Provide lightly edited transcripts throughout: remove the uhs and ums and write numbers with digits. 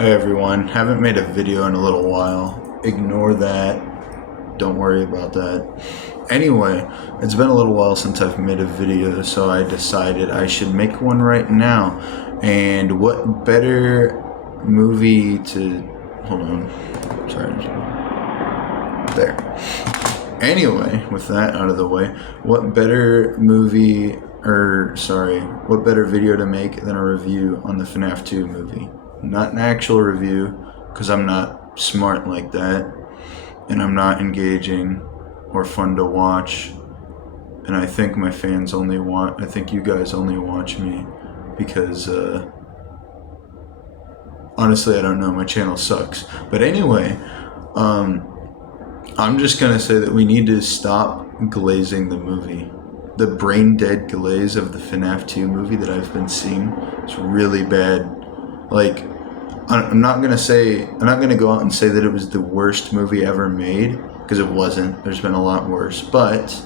Hey everyone, haven't made a video in a little while. Ignore that. Don't worry about that. Anyway, it's been a little while since I've made a video, so I decided I should make one right now. And what better movie to... Hold on. Sorry. There. Anyway, with that out of the way, what better what better video to make than a review on the FNAF 2 movie? Not an actual review, because I'm not smart like that, and I'm not engaging or fun to watch, and I think my fans I think you guys only watch me because, honestly, I don't know, my channel sucks. But anyway, I'm just gonna say that we need to stop glazing the movie. The brain dead glaze of the FNAF 2 movie that I've been seeing is really bad. Like, I'm not gonna go out and say that it was the worst movie ever made, because it wasn't. There's been a lot worse, but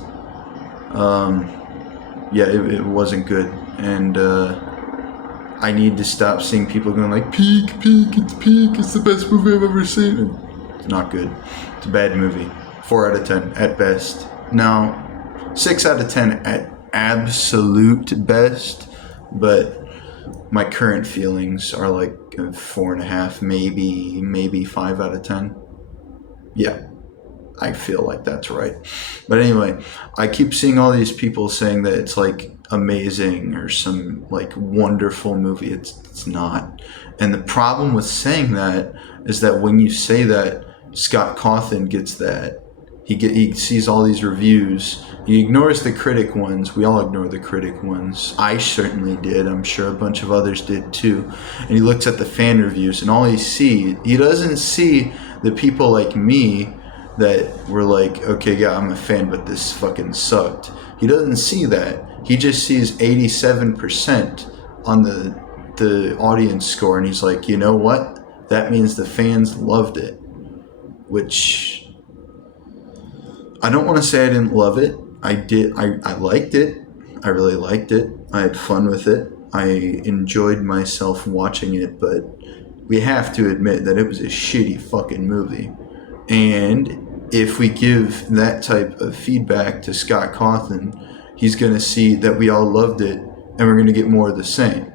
yeah, it wasn't good, and I need to stop seeing people going like, peak, it's the best movie I've ever seen. It's not good. It's a bad movie. 4 out of 10 at best. Now, 6 out of 10 at absolute best, but my current feelings are like 4.5, maybe 5 out of 10. Yeah, I feel like that's right. But anyway, I keep seeing all these people saying that it's like amazing or some like wonderful movie. It's not. And the problem with saying that is that when you say that, Scott Cawthon gets that. He sees all these reviews. He ignores the critic ones. We all ignore the critic ones. I certainly did. I'm sure a bunch of others did too. And he looks at the fan reviews, and all he doesn't see the people like me that were like, okay, yeah, I'm a fan, but this fucking sucked. He doesn't see that. He just sees 87% on the audience score, and he's like, you know what? That means the fans loved it. Which... I don't want to say I didn't love it. I did. I liked it. I really liked it. I had fun with it. I enjoyed myself watching it, but we have to admit that it was a shitty fucking movie. And if we give that type of feedback to Scott Cawthon, he's going to see that we all loved it, and we're going to get more of the same.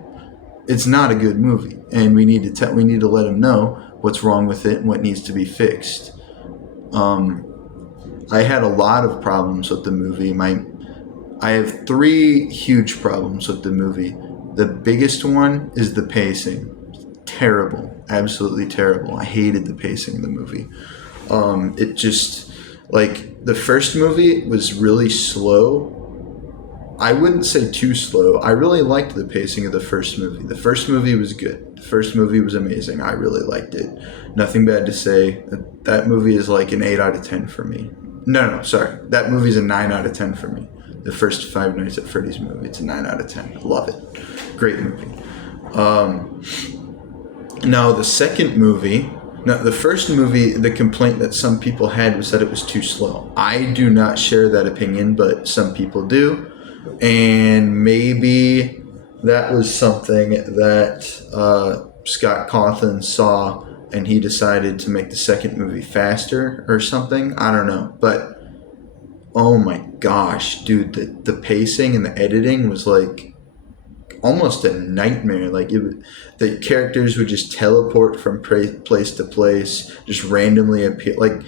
It's not a good movie, and we need to let him know what's wrong with it and what needs to be fixed. I had a lot of problems with the movie. I have 3 huge problems with the movie. The biggest one is the pacing. Terrible. Absolutely terrible. I hated the pacing of the movie. It just, like, the first movie was really slow. I wouldn't say too slow. I really liked the pacing of the first movie. The first movie was good. The first movie was amazing. I really liked it. Nothing bad to say. That movie is like an 8 out of 10 for me. No, sorry. That movie's a 9 out of 10 for me. The first Five Nights at Freddy's movie, it's a 9 out of 10. I love it. Great movie. Now, the second movie... Now, the first movie, the complaint that some people had was that it was too slow. I do not share that opinion, but some people do. And maybe that was something that Scott Cawthon saw, and he decided to make the second movie faster or something. I don't know. But, oh my gosh, dude, the pacing and the editing was like almost a nightmare. Like, the characters would just teleport from place to place, just randomly appear. Like,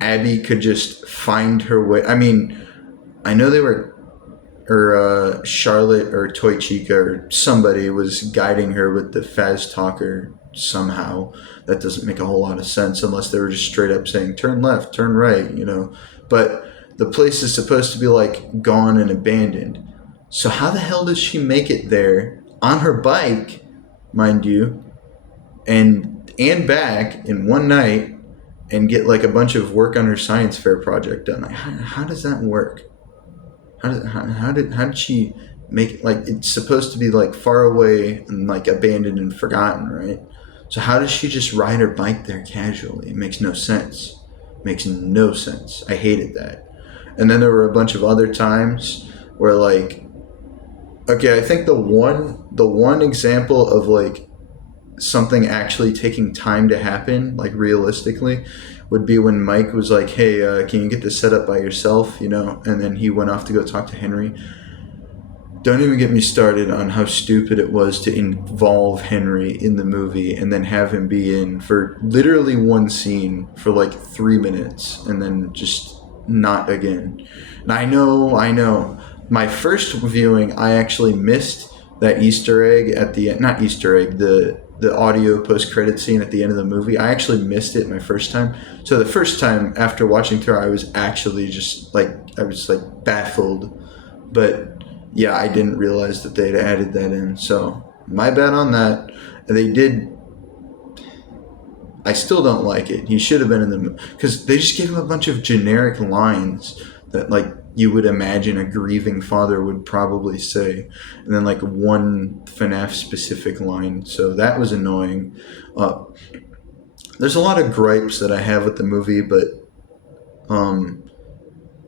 Abby could just find her way. I mean, I know they were... or Charlotte or Toy Chica or somebody was guiding her with the Faz Talker somehow. That doesn't make a whole lot of sense unless they were just straight up saying, turn left, turn right, you know. But the place is supposed to be like gone and abandoned. So how the hell does she make it there on her bike, mind you, and back in one night and get like a bunch of work on her science fair project done? Like, how does that work? How did she make it? Like, it's supposed to be like far away and like abandoned and forgotten, right? So how does she just ride her bike there casually? It makes no sense. Makes no sense. I hated that. And then there were a bunch of other times where, like, okay, I think the one example of like something actually taking time to happen, like realistically, would be when Mike was like, "Hey, can you get this set up by yourself?" You know, and then he went off to go talk to Henry. Don't even get me started on how stupid it was to involve Henry in the movie and then have him be in for literally one scene for like 3 minutes and then just not again. And I know. My first viewing, I actually missed that Easter egg at the end. Not Easter egg, the audio post credit scene at the end of the movie. I actually missed it my first time. So the first time after watching through, I was actually just like, I was like baffled. But yeah, I didn't realize that they'd added that in. So my bad on that. They did. I still don't like it. He should have been in the, because they just gave him a bunch of generic lines that like you would imagine a grieving father would probably say, and then like one FNAF specific line. So that was annoying. There's a lot of gripes that I have with the movie, but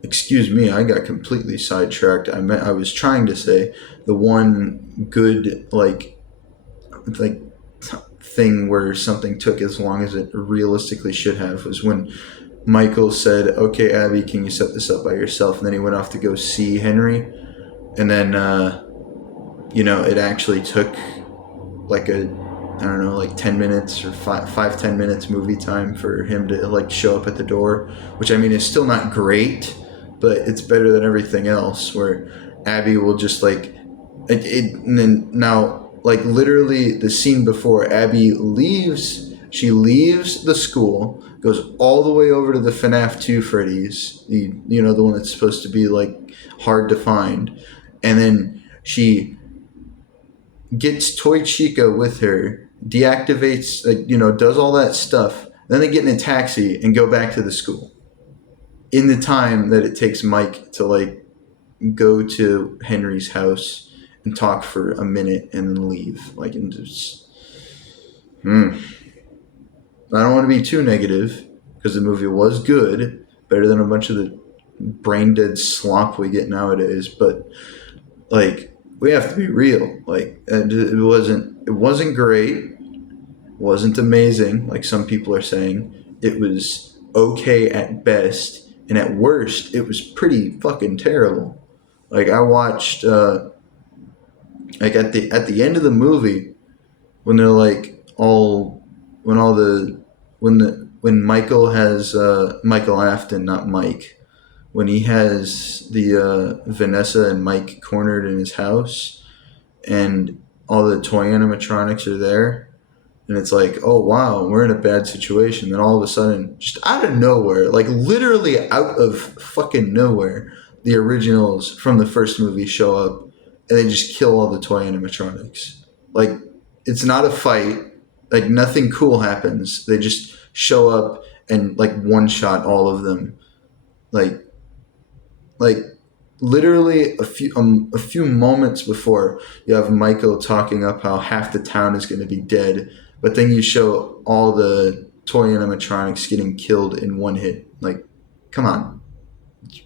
excuse me, I got completely sidetracked. I was trying to say the one good like thing where something took as long as it realistically should have was when Michael said, "Okay, Abby, can you set this up by yourself?" And then he went off to go see Henry, and then it actually took like I don't know, like 10 minutes or 10 minutes movie time for him to like show up at the door, which I mean is still not great, but it's better than everything else where Abby will just like and then now like literally the scene before Abby leaves, she leaves the school, goes all the way over to the FNAF 2 Freddy's, the one that's supposed to be like hard to find, and then she gets Toy Chica with her, deactivates, does all that stuff. Then they get in a taxi and go back to the school. In the time that it takes Mike to like go to Henry's house and talk for a minute and then leave, like, and just, I don't want to be too negative because the movie was good, better than a bunch of the brain dead slop we get nowadays. But like, we have to be real. Like, it wasn't great, wasn't amazing, like some people are saying. It was okay at best, and at worst, it was pretty fucking terrible. Like I watched, like at the end of the movie, when they're like when Michael has Michael Afton, not Mike, when he has the Vanessa and Mike cornered in his house, and all the toy animatronics are there, and it's like, oh wow, we're in a bad situation. Then all of a sudden, just out of nowhere, like literally out of fucking nowhere, the originals from the first movie show up, and they just kill all the toy animatronics. Like, it's not a fight. Like, nothing cool happens. They just show up and like one shot all of them. Like literally a few moments before, you have Michael talking up how half the town is going to be dead, but then you show all the toy animatronics getting killed in one hit. Like, come on, it's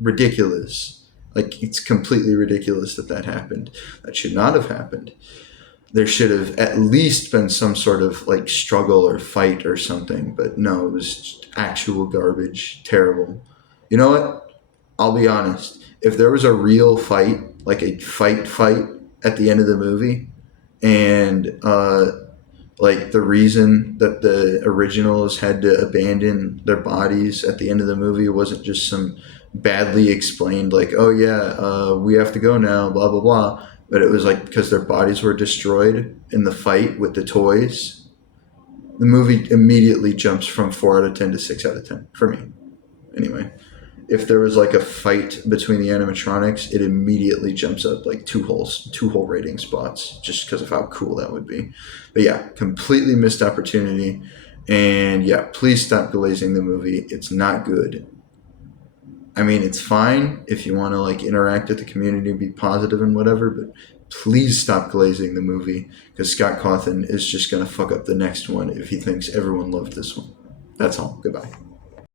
ridiculous. Like, it's completely ridiculous that happened. That should not have happened. There should have at least been some sort of like struggle or fight or something, but no, it was just actual garbage. Terrible. You know what? I'll be honest. If there was a real fight, like a fight at the end of the movie, and like the reason that the originals had to abandon their bodies at the end of the movie wasn't just some badly explained like, oh yeah, we have to go now, blah blah blah, but it was like because their bodies were destroyed in the fight with the toys. The movie immediately jumps from 4 out of 10 to 6 out of 10 for me. Anyway, if there was like a fight between the animatronics, it immediately jumps up like two whole rating spots just because of how cool that would be. But yeah, completely missed opportunity. And yeah, please stop glazing the movie. It's not good. I mean, it's fine if you want to like interact with the community and be positive and whatever, but please stop glazing the movie because Scott Cawthon is just going to fuck up the next one if he thinks everyone loved this one. That's all. Goodbye.